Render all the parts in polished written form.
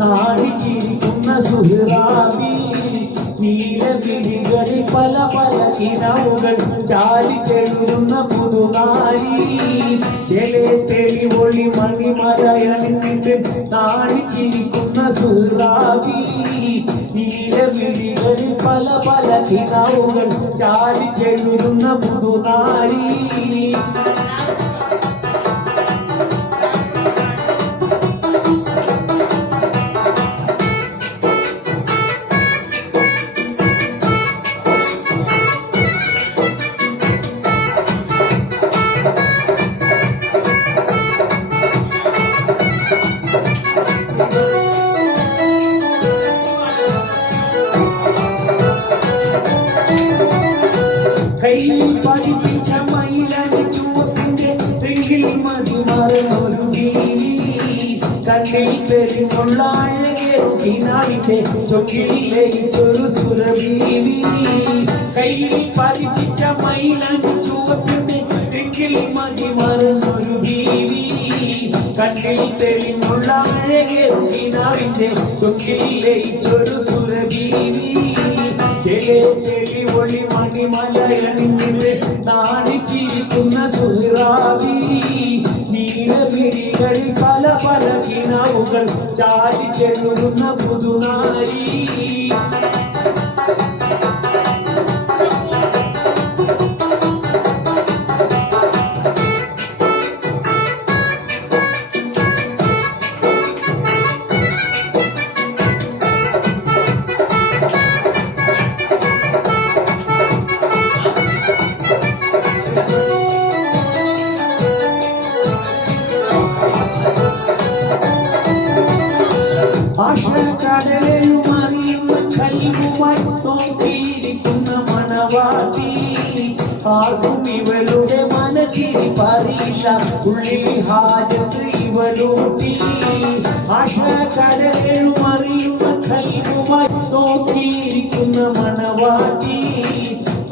നാണിച്ചിരിക്കുന്ന സുഹൃറാബി നീലവിളികളിൽ പല പല കിനാവുകൾ ചാലിച്ചെഴുതുന്ന പുതുനാരി ചെലെ തെളിവൊളി മണിമലയണിന്നിട്ട് നാണിച്ചിരിക്കുന്ന സുഹൃറാബി നീലവിളികളിൽ പല പല കിനാവുകൾ ചാലിച്ചെഴുതുന്ന പുതുനാരി കയ്യിൽ പതിപ്പിച്ച മയിലാണ് ചുവപ്പിന്റെ തെങ്ങിൽ മതിമറന്നൊരു ദേവി കണ്ണിൽ പെരുന്നുള്ള അഴകേറുകിനാവിന്റെ ചൊക്കിൽ ലയിച്ചൊരു സുരഭീവി കയ്യിൽ പതിപ്പിച്ച മയിലാണ് ചുവപ്പിന്റെ തെങ്ങിൽ മതിമറന്നൊരു ദേവി കണ്ണിൽ പെരുന്നുള്ള അഴകേറുകിനാവിന്റെ ചൊക്കിൽ ലയിച്ചൊരു സുരഭീവി തെളിവൊളി മണിമലയണിന്നിട്ട് നാണിച്ചിരിക്കുന്ന സുഹൃറാബി നീലമിഴികളിൽ പല പല കിനാവുകൾ ചാലിച്ചെഴുതുന്ന പുതുനാരി ആശാകടലുമറിയുന്ന കൽവുമായി നോക്കിയിരിക്കുന്ന മണവാട്ടി ആർക്കും ഇവളുടെ മനസ്സിന് പറയില്ല ഉള്ളിൽ ഹാജത്ത് ഇവളൂട്ടി ആശാകടലുമറിയുന്ന കൽവുമായി നോക്കിയിരിക്കുന്ന മണവാട്ടി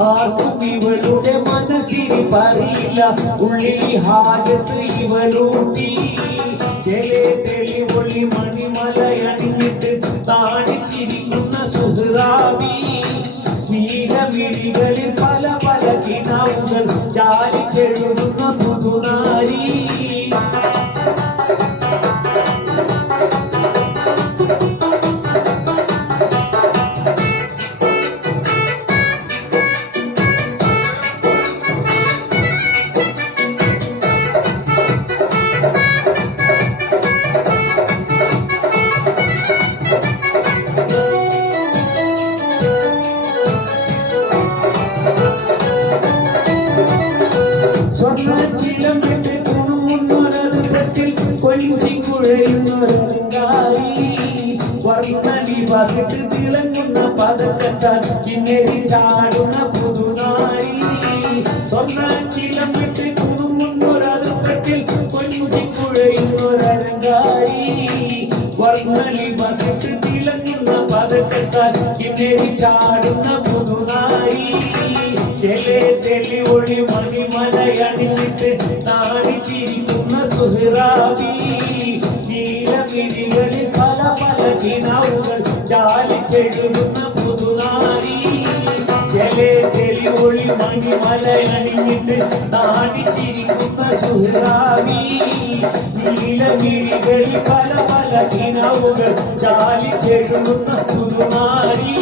ആർക്കും ഇവളുടെ മനസ്സിന് പറയില്ല ഉള്ളിൽ ഹാജത്ത് ഇവളൂട്ടി ചെലെ തെളിവൊളി മണിമലയണിഞ്ഞിട്ട് താണിച്ചിരിക്കുന്ന സുഹൃറാബി നീലമിഴികളിൽ പല പല കിനാവുകൾ ചാലിച്ചെഴുതുന്ന പുതുനാരി സ്വർണ്ണച്ചിലമ്പിട്ട് കുണുങ്ങുന്നൊരതുപത്തിൽ കൊഞ്ചിക്കുഴയുന്നൊരലങ്കാരി വർണ്ണലിവാസിട്ട് തിളങ്ങുന്ന പതക്കത്താൽ കിന്നരി ചാടുന്ന പുതുനാരി സ്വർണ്ണച്ചിലമ്പിട്ട് കുണുങ്ങുന്നൊരതുപത്തിൽ കൊഞ്ചിക്കുഴയുന്നൊരലങ്കാരി വർണ്ണലിവാസിട്ട് തിളങ്ങുന്ന പതക്കത്താൽ കിന്നരി ചാടുന്ന പുതുനാരി ചെലെ തെളിവൊളി മണിമലയണിന്നിട്ട് നാണിച്ചിരിക്കുന്ന സുഹൃറാബി നീലമിഴികളിൽ പല പല കിനാവുകൾ ചാലിച്ചെഴുതുന്ന പുതുനാരി ചെലെ തെളിവൊളി മണിമലയണിന്നിട്ട് നാണിച്ചിരിക്കുന്ന സുഹൃറാബി നീലമിഴികളിൽ പല പല കിനാവുകൾ ചാലിച്ചെഴുതുന്ന പുതുനാരി